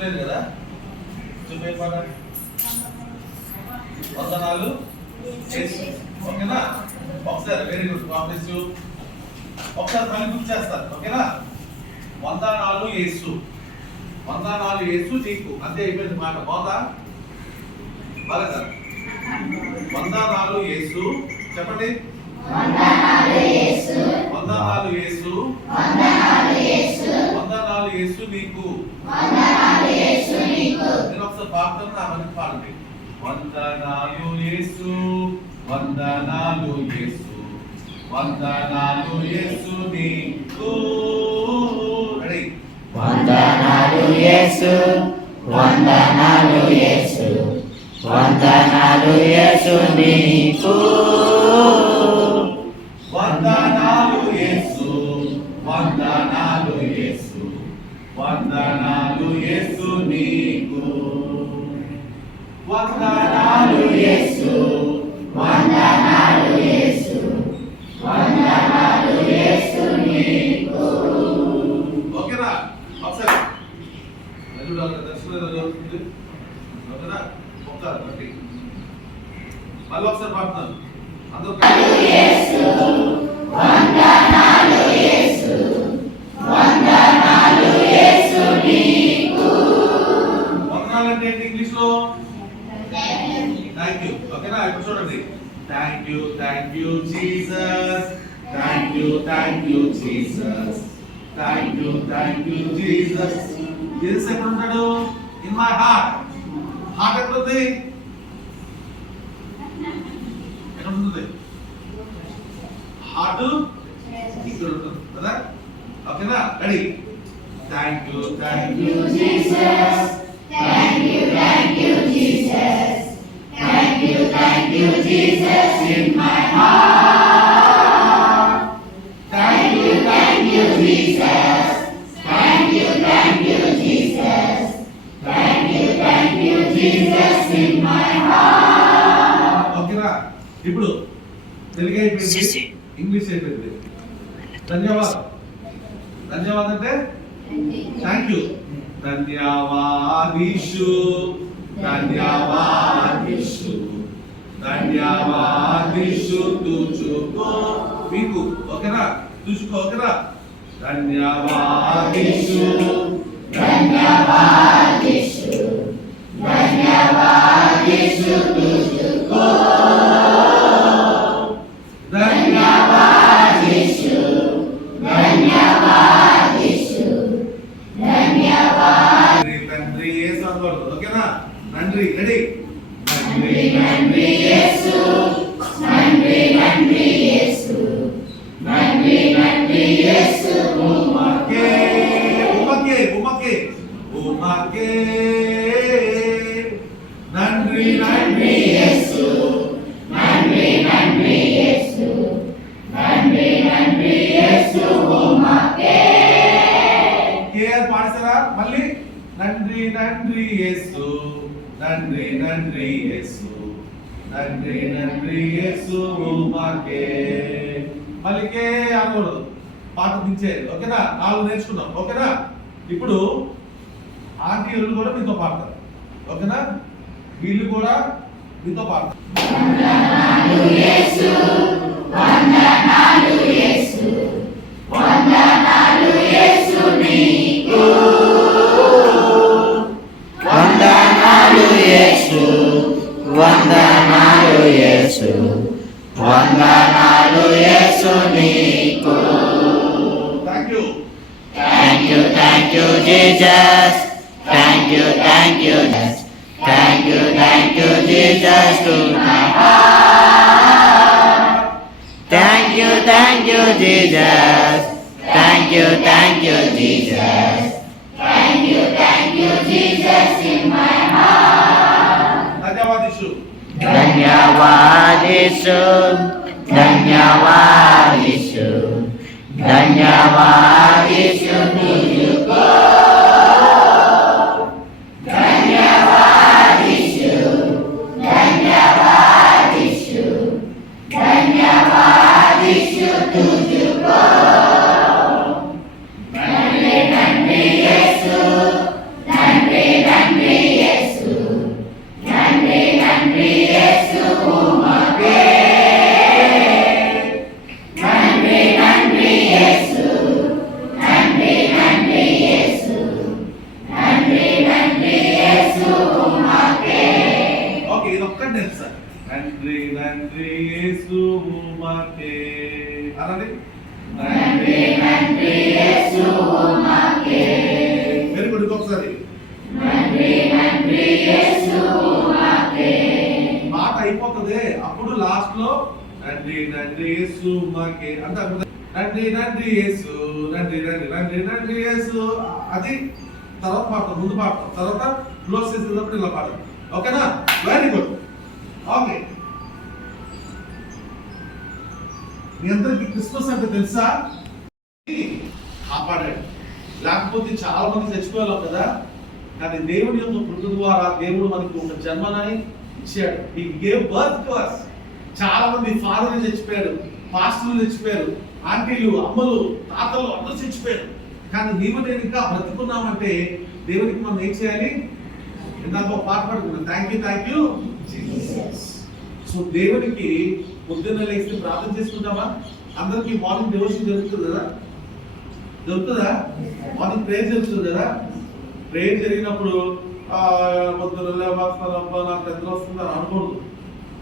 లేదు కదా? చూపే పాట వందనాలు. ఓకేనా? ఒకసారి వెరీ గుడ్ కాంప్లెక్స్ ఒకసారి పని గుర్తు చేస్తారు ఓకేనా? వందనాలు ఏసు వందనాలు ఏసు నీకు. అంతే అయిపోయింది మాట. బాగుందా? బాగా సార్ వందనాలు ఏసు చెప్పండి. వందనాలు యేసు. వందనాలు యేసు నీకు. నేను ఒకసారి పాడతాను నా మనకి పాడండి. వందనాలు యేసు వందనాలు యేసు వందనాలు యేసు నీకు. రెడీ వందనాలు యేసు వందనాలు యేసు వందనాలు యేసు నీకు. Yesu, Yesu, Yesu, Yesu, ఉంటుంది ఎక్కడ ఉంటుంది హార్ట్ ఇక్కడ ఉంటుంది కదా? ఓకేనా ready thank you thank you ధన్యవాదం. ధన్యవాదం అంటే థ్యాంక్ యూ ధన్యవాదిషు. ధన్యవాదిషు. ధన్యవాదిషు తుచుకో మీకు ఓకేనా? చూసుకో ఓకేనా? ధన్యవాదిషు. ధన్యవాదిషు. ధన్యవాదిషు తుచుకో ஓகேவா? நன்றி ரெடி? நன்றி நன்றி இயேசு. நன்றி நன்றி இயேசு. நன்றி நன்றி இயேசு. உமக்கே உமக்கே உமக்கே உமக்கே. నండ్రి నండ్రి యేసు నండ్రి నండ్రి యేసు మాకే. మళ్ళీకే అనకూడదు పాట దించేది. ఓకేనా? నాలుగు నేర్చుకున్నాం ఓకేనా? ఇప్పుడు ఆంటీలు కూడా మీతో పాడతారు. ఓకేనా? వీళ్ళు కూడా మీతో పాడతారు. యేసు వందనాలు యేసు వందనాలు యేసు నీకు thank you Thank you, thank you, Jesus. Thank you, thank you, Jesus. Thank you, thank you, Jesus, to my heart. Thank you, thank you, Jesus. Thank ధన్యవాదిషు ధన్యవాదిషు ధన్యవాదిషు నండి నండి యేసు మాకే. అంత నండి నండి యేసు నండి నండి నండి నండి యేసు. అది తర్వాత పాడతాం ముందు పాడతాం. తర్వాత క్లోజ్ చేసేటప్పుడు ఇలా పాడతాం. ఓకేనా? వెరీ గుడ్ ఓకే మీ అందరికి క్రిస్మస్ అంటే తెలుసా? కాపాడాడు. లేకపోతే చాలా మంది చచ్చిపోయారు కదా. కానీ దేవుడి యొక్క కృప ద్వారా దేవుడు మనకు ఒక జన్మనని ఇచ్చాడు. ఈ గేవ్ బర్త్ టు అస్ చాలా మంది ఫాదర్లు చచ్చిపోయారు పాస్టర్లు చచ్చిపోయారు ఆంటీలు అమ్మలు తాతలు అందరూ చచ్చిపోయారు. కానీ నీవు నేను ఇంకా బ్రతుకున్నామంటే దేవునికి మనం ఏం చేయాలి? ఇందాక పాట పడుకున్నాం thank you thank you so దేవునికి పొద్దున్న లేచి ప్రార్థన చేసుకుంటామా? అందరికి మార్నింగ్ డివోషన్ జరుగుతుంది కదా? జరుగుతుందా? మార్నింగ్ ప్రేయర్ జరుగుతుంది కదా? ప్రేయర్ జరిగినప్పుడు పొద్దున్న లేవాస్తారబ్బా నాకు నిద్ర వస్తుంది అని అనకూడదు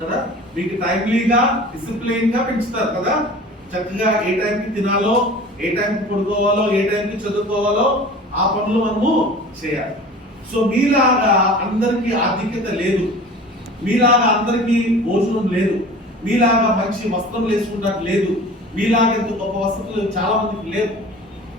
కదా? మీకు టైమ్లీగా డిసిప్లైన్గా పెంచుతారు కదా? చక్కగా ఏ టైంకి తినాలో ఏ టైంకి పడుకోవాలో ఏ టైంకి చదువుకోవాలో ఆ పనులు మనము చేయాలి. సో మీలాగా అందరికీ ఆధిక్యత లేదు. మీలాగా అందరికీ భోజనం లేదు. మీలాగా మంచి వస్త్రం వేసుకున్నట్టు లేదు. మీలాగా ఎంత గొప్ప వసతులు చాలా మందికి లేవు.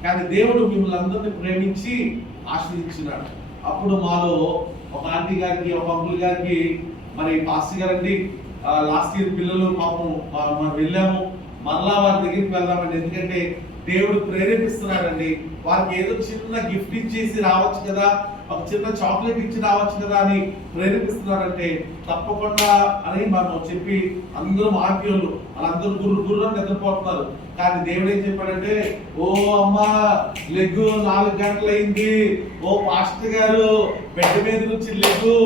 కానీ దేవుడు మిమ్మల్ని అందరినీ ప్రేమించి ఆశ్రయించినాడు అప్పుడు మాలో ఒక ఆంటీ గారికి ఒక అంకుల్ గారికి మరి పాస్టర్ గారండి లాస్ట్ ఇయర్ పిల్లలు పాపం మనం వెళ్ళాము. మరలా వారి దగ్గరికి వెళ్దామండి. ఎందుకంటే దేవుడు ప్రేరేపిస్తున్నాడండి. వారికి ఏదో చిన్న గిఫ్ట్ ఇచ్చేసి రావచ్చు కదా ఒక చిన్న చాక్లెట్ ఇచ్చి రావచ్చు కదా అని ప్రేరేపిస్తున్నారంటే తప్పకుండా అని మనం చెప్పి అందరూ ఆప్యులు వాళ్ళందరూ గుర్రు గుర్రు నిద్రపోతున్నారు. కానీ దేవుడు ఏం చెప్పాడంటే ఓ అమ్మా లెగ్గు నాలుగు గంటలైంది. ఓ పాస్టర్ గారు బెడ్ మీద నుంచి లెగ్గు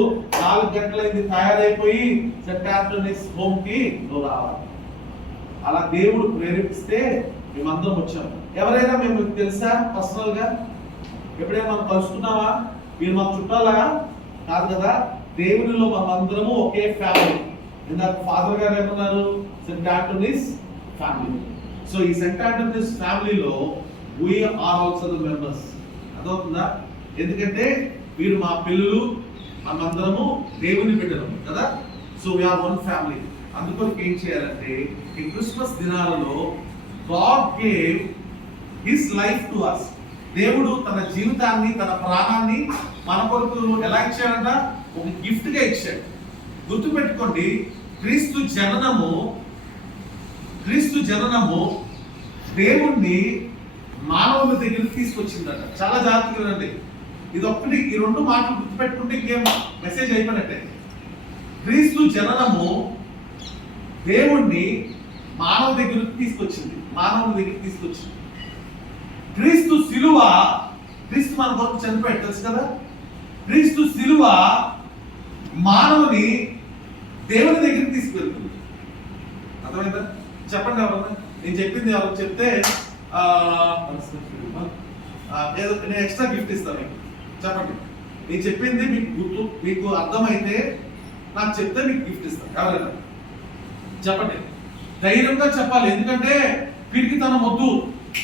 నాలుగు గంటలైంది తయారైపోయి సెంట్ ఆంటోనీస్ హోమ్కి నువ్వు రావాలి. అలా దేవుడు ప్రేరేపిస్తే మేమందరం వచ్చాం. ఎవరైనా మేము మీకు తెలుసా పర్సనల్గా ఎప్పుడైనా మనం కలుసుకున్నావా? మీరు మా చుట్టాలా? కాదు కదా దేవునిలో మనమందరము ఒకే ఫ్యామిలీ. ఇందాక ఫాదర్ గారు ఏమన్నారు? Saint Antony's family. సో ఈ సెంట్ ఆంటోనీస్ ఫ్యామిలీలో we are also the members అదవుతుందా ఎందుకంటే వీరు మా పిల్లలు మనందరము దేవుని బిడ్డలము కదా? సో వీఆర్ వన్ ఫ్యామిలీ అందుకొరకు ఏం చేయాలంటే ఈ క్రిస్మస్ దినాలలో God gave his life to us దేవుడు తన జీవితాన్ని తన ప్రాణాన్ని మన కొరకు ఎలా ఇచ్చాడంట? ఒక గిఫ్ట్గా ఇచ్చాడు. గుర్తుపెట్టుకోండి క్రీస్తు జననము క్రీస్తు జననము దేవుణ్ణి మానవుల దగ్గర తీసుకొచ్చిందట. చాలా జాగ్రత్తగా వినండి. ఇది ఒక్కటి ఈ రెండు మాటలు గుర్తుపెట్టుకుంటే ఇంకేం మెసేజ్ అయిపోయినట్టే. క్రీస్తు జననము దేవుణ్ణి మానవ దగ్గరికి తీసుకొచ్చింది. మానవుల దగ్గరికి తీసుకొచ్చింది. క్రీస్తు శిలువ క్రీస్తు మన కొరకు చనిపోయాడు తెలుసు కదా? క్రీస్తు శిలువ మానవుని దేవుని దగ్గరికి తీసుకెళ్తుంది అర్థమైందా? చెప్పండి ఎవరన్నా? నేను చెప్పింది ఎవరికి చెప్తే ఏదో నేను ఎక్స్ట్రా గిఫ్ట్ ఇస్తాను మీకు. చెప్పండి. నేను చెప్పింది మీకు గుర్తు మీకు అర్థమైతే నాకు చెప్తే మీకు గిఫ్ట్ ఇస్తాను. ఎవరైనా చెప్పండి. ధైర్యంగా చెప్పాలి. ఎందుకంటే పిరికితనం వద్దు.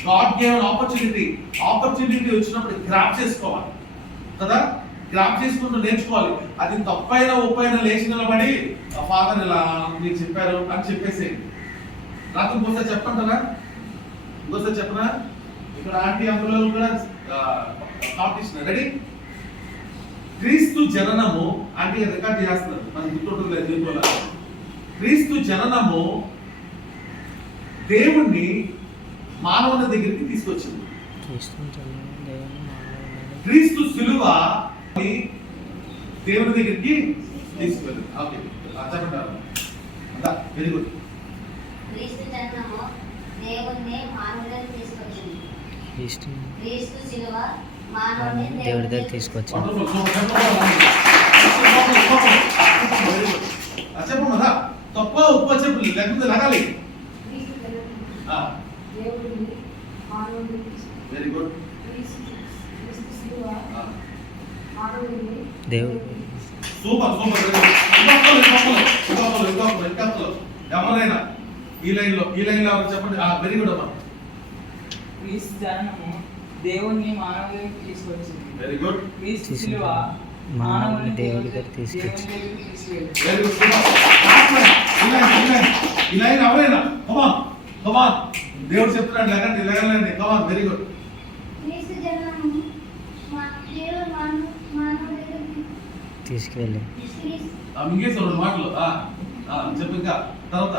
గాడ్ గేవ్ ఆపర్చునిటీ ఆపర్చునిటీ వచ్చినప్పుడు గ్రాప్ చేసుకోవాలి. కదా? గ్రాప్ చేసుకుంటూ నేర్చుకోవాలి. అది తప్పైనా ఒప్పైనా లేచి నిలబడి ఫాదర్ ఇలా మీరు చెప్పారు అని చెప్పేసి నాకు ఇంకోసారి చెప్పండి కదా ఇంకోసారి చెప్పనా? ఇక్కడ ఆంటీ అందులో కూడా కాంపిటీషన్. రెడీ క్రీస్తు జననము ఆంటీ రికార్డ్ చేస్తున్నారు. మనకి గుర్తుంటుంది దీంట్లో క్రీస్తు జననము దేవుణ్ణి మానవుల దగ్గరికి తీసుకొచ్చింది. క్రీస్తు శిలువ దేవుని దగ్గరికి తీసుకువెళ్ళింది ఓకే అంతా వెరీ గుడ్ క్రీస్తు జన్మము దేవుణ్ణి మానవులను తీసుకొచ్చింది. క్రీస్తు దేవుడి దగ్గర కదా తప్ప ఉప్ప చెప్పు లేకపోతే లగాలి. వెరీ గుడ్ దేవుడు. సూపర్ సూపర్ ఎవరైనా ఈ లైన్లో ఈ లైన్లో చెప్పండి ఆ వెరీ గుడ్ అమ్మా దేవుణ్ణి మానవుడికి తీసుకొచ్చింది. వెరీ గుడ్ క్రీస్తు శిలువ మానవుని దేవుడి దగ్గరికి తీసుకొచ్చింది. వెరీ గుడ్ లాస్ట్ లైన్ అవైనా కమాన్ కమాన్ దేవుడు చెప్తున్నాడు లేకండి లేకండి కమాన్ వెరీ గుడ్ మా క్రీస్తు మింగేసి రెండు మాటలు. చెప్పు ఇంకా. తర్వాత.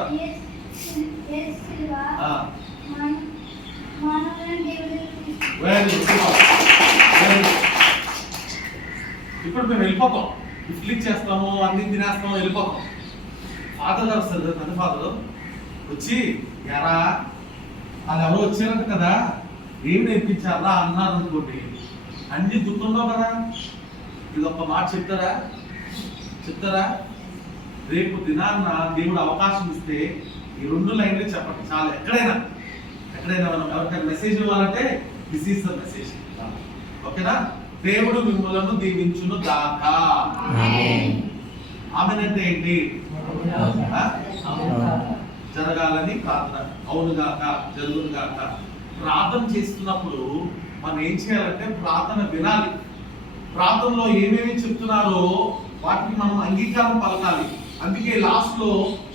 ఇప్పుడు మేము వెళ్ళిపోతాం. ఇడ్లీ చేస్తాము అన్ని తినేస్తాము వెళ్ళిపోతాం. ఫాదర్ గారు వస్తారు పెద్ద ఫాదర్ వచ్చి ఎరా అది ఎవరో వచ్చారంట కదా ఏమి నేర్పించారా? అన్నారు అనుకోండి. అన్ని గుర్తుండవు కదా ఇది ఒక మాట చెప్తారా? చెప్తారా? రేపు దినాన్న దేవుడు అవకాశం ఇస్తే ఈ రెండు లైన్లు చెప్పండి చాలా. ఎక్కడైనా ఎక్కడైనా మనం ఎవరికైనా మెసేజ్ ఇవ్వాలంటే దిస్ ఈస్ ద మెసేజ్ ఓకేనా? దేవుడు మిమ్మల్ని దీవించును దాకా ఆమేన్. ఆమెన్ అంటే ఏంటి. జరగాలని ప్రార్థన. అవును గాక జరుగును గాక. ప్రార్థన చేస్తున్నప్పుడు మనం ఏం చేయాలంటే ప్రార్థన వినాలి. ప్రార్థనలో ఏమేమి చెప్తున్నారో వాటికి మనం అంగీకారం పలకాలి. అందుకే లాస్ట్లో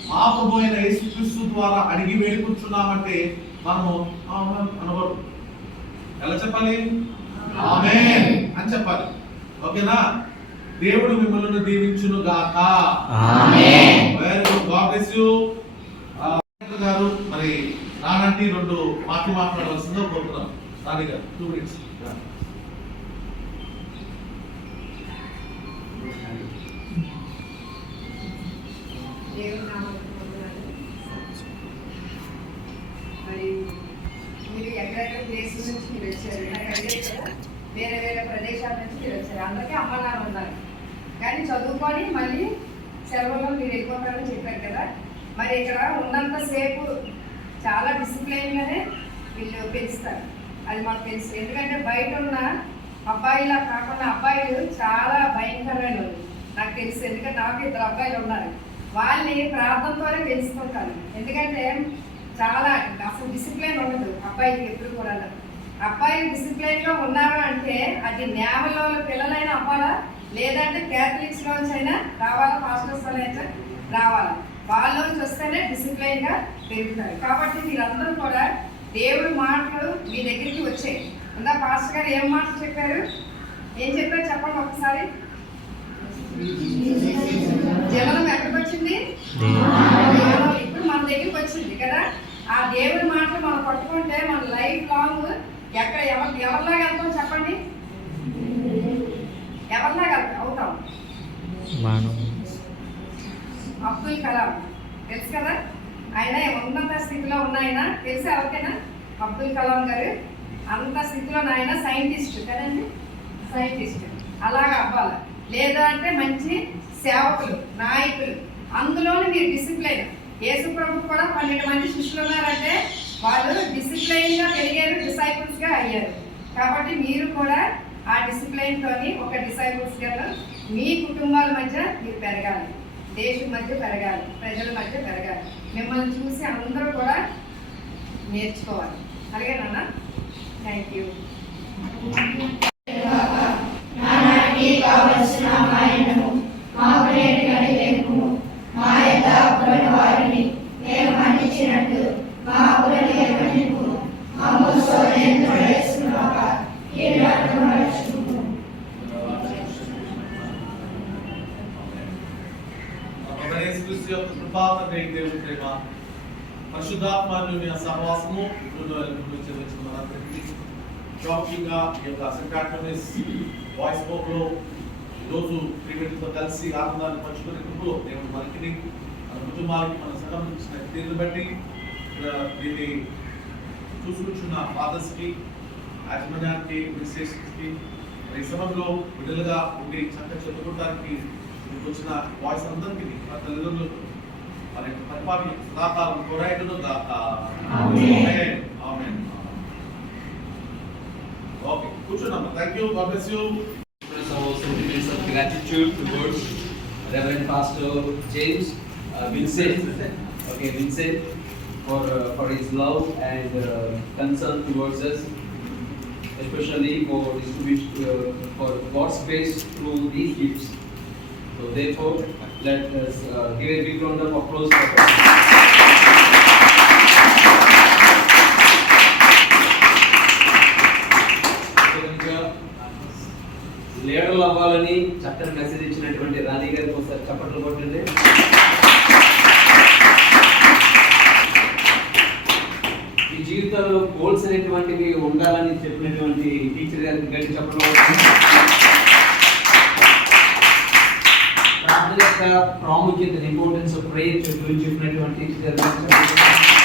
మా ప్రభు అయిన యేసుక్రీస్తు ద్వారా అడిగి వేడుకుంటున్నామంటే మనము ఆమేన్ అనకూడదు ఎలా చెప్పాలి? ఆమేన్. అని చెప్పాలి. ఓకేనా? దేవుడు మిమ్మల్ని దీవించును గాక. Amen. Very good God bless you గారు మరి నానంటి రెండు మాటలు మాట్లాడవలసిందో కోరుతున్నాం. రాణి గారు టూ మినిట్స్ దేవుని ప్లేస్ నుంచి మీరు వచ్చారు. వేరే వేరే ప్రదేశాల నుంచి మీరు వచ్చారు. అందరికీ అమ్మ నాన్న ఉన్నారు. కానీ చదువుకొని మళ్ళీ సెలవులో మీరు వెళ్ళిపోతారని చెప్పారు కదా. మరి ఇక్కడ ఉన్నంతసేపు చాలా డిసిప్లైన్గానే వీళ్ళు పెంచుతారు. అది మాకు తెలుసు. ఎందుకంటే బయట ఉన్న అబ్బాయిలా కాకుండా అబ్బాయిలు చాలా భయంకరమైన నాకు తెలుసు. ఎందుకంటే నాకు ఇద్దరు అబ్బాయిలు ఉన్నారు. వాళ్ళని ప్రార్థనతోనే తెలుసుకుంటాను ఎందుకంటే చాలా అసలు డిసిప్లైన్ ఉండదు. అబ్బాయికి ఎప్పుడు కూడా అబ్బాయిలు డిసిప్లైన్గా ఉన్నారు అంటే అది నేవలో పిల్లలైన అవ్వాలా? లేదంటే క్యాథలిక్స్ లోంచి అయినా రావాలా? పాస్టర్స్ అయినా రావాలా? వాళ్ళలోంచి వస్తేనే డిసిప్లైన్గా పెరుగుతారు. కాబట్టి మీరందరూ కూడా దేవుడి మాటలు మీ దగ్గరికి వచ్చాయి. ఉందా? పాస్టర్ గారు ఏం మాటలు చెప్పారు? ఏం చెప్పారు చెప్పండి ఒకసారి. జనం ఎక్కడికి వచ్చింది ఇప్పుడు మన దగ్గరికి వచ్చింది కదా. ఆ దేవుడి మాటలు మనం పట్టుకుంటే మన లైఫ్ లాంగ్ ఎక్కడ ఎవరి ఎవరిలాగా వెళ్తాం చెప్పండి? ఎవరిలాగా అవుతాం? అబ్దుల్ కలాం తెలుసు కదా? ఆయన ఉన్నత స్థితిలో ఉన్న ఆయన. తెలుసా ఎవరికైనా? అబ్దుల్ కలాం గారు. అంత స్థితిలో ఆయన సైంటిస్ట్ కదండి? సైంటిస్ట్. అలాగా అవ్వాలి. లేదా అంటే మంచి సేవకులు నాయకులు. అందులోనే మీరు డిసిప్లైన్. యేసు ప్రభు కూడా పన్నెండు మంది శిష్యులు ఉన్నారంటే వాళ్ళు డిసిప్లైన్గా పెరిగారు డిసైపుల్స్గా అయ్యారు. కాబట్టి మీరు కూడా ఆ డిసిప్లైన్ తోని ఒక డిసైపుల్స్గా మీ కుటుంబాల మధ్య మీరు పెరగాలి. దేశం మధ్య పెరగాలి ప్రజల మధ్య పెరగాలి. మిమ్మల్ని చూసి అందరూ కూడా నేర్చుకోవాలి. అలాగే నాన్న? థ్యాంక్ యూ కుటుంబాలకి మన సంఘం ఇచ్చిన తీరుని బట్టి ఇక్కడ దీన్ని చూసుకుంటున్న ఫాదర్స్కి యాజమాన్యానికి అడ్మినిస్ట్రేషన్స్కి మరి ఈ సమయంలో విడుదలగా ఉండి చక్కగా చెప్పుకోవడానికి మీకు వచ్చిన వాయిస్ అందరికీ మా తల్లిదండ్రులకు మరి యొక్క పరిపాలన సదాకాలం కొరాయిడును గాక ఆమేన్ ఆమేన్ ఓకే కూర్చున్నాం thank you God bless you express our sentiments of gratitude towards Reverend Pastor James uh, Vincent, okay, Vincent, for uh, for his love and uh, concern towards us, especially for distribution for God's grace through these gifts. So therefore, Let us give a big round of applause viral అవ్వాలని చక్కని message ఇచ్చినటువంటి రాణి గారికి ఒకసారి చప్పట్లు కొట్టండి. ఈ జీవితంలో goals అనేటువంటివి ఉండాలని చెప్పినటువంటి టీచర్ గారికి గట్టి చెప్పడం ప్రార్థన యొక్క ప్రాముఖ్యత ఇంపార్టెన్స్ ఆఫ్ ప్రేయర్ గురించి చెప్పినటువంటి టీచర్ గారికి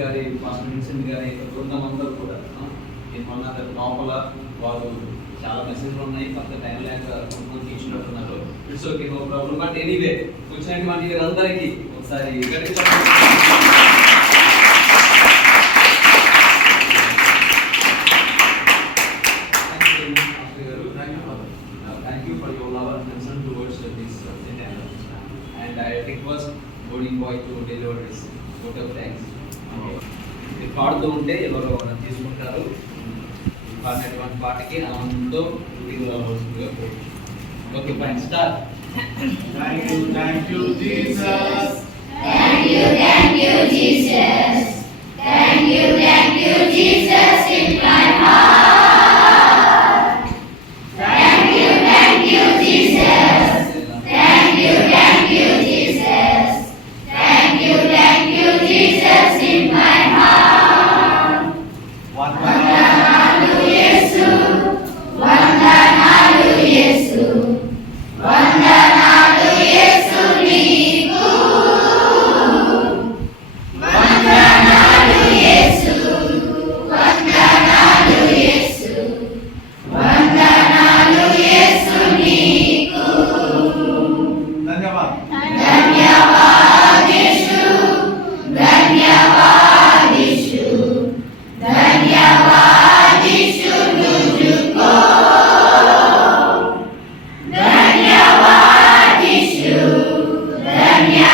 గారి మాస్టర్ విన్సెంట్ గారి యొక్క బృందం అందరూ కూడా ఆ, నేను మొన్న అక్కడ లోపల వారు చాలా మెసేజ్లు ఉన్నాయి కొంత టైం లేక కొంతమంది తీసుకుంటున్నారు it's okay no problem but anyway వచ్చినటువంటి వీరందరికీ ఒకసారి గట్టి చప్పట్లు. Thank you very much, Pastor గారు. Uh, thank you for your love and concern towards uh, this uh, St. Andrews. And I request boarding boy to deliver this vote of thanks. పాడుతూ ఉంటే ఎవరో తీసుకుంటారు. పాడినటువంటి పాటకి ఆనందంతో okay fine. Star thank you thank you Jesus thank you thank you Jesus thank you thank you Jesus in my heart Kanya